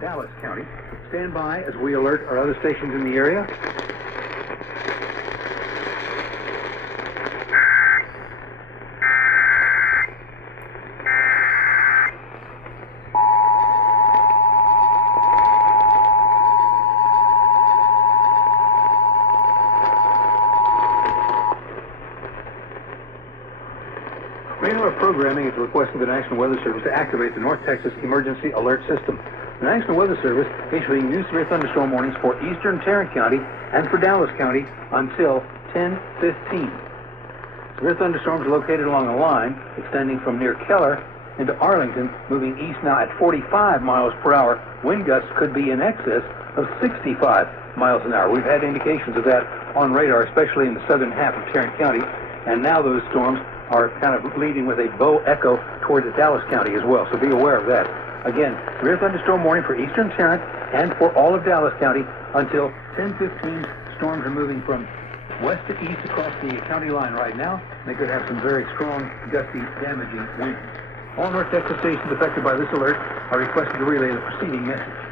Dallas County. Stand by as we alert our other stations in the area. Radar programming is a request of the National Weather Service to activate the North Texas Emergency Alert System. The National Weather Service issuing new severe thunderstorm warnings for eastern Tarrant County and for Dallas County until 10:15. Severe thunderstorms are located along a line extending from near Keller into Arlington, moving east now at 45 miles per hour. Wind gusts could be in excess of 65 miles an hour. We've had indications of that on radar, especially in the southern half of Tarrant County, and now those storms are kind of leading with a bow echo towards Dallas County as well, so be aware of that. Again, severe thunderstorm warning for eastern Tarrant and for all of Dallas County until 10:15. Storms are moving from west to east across the county line right now. They could have some very strong, gusty, damaging winds. All North Texas stations affected by this alert are requested to relay the preceding message.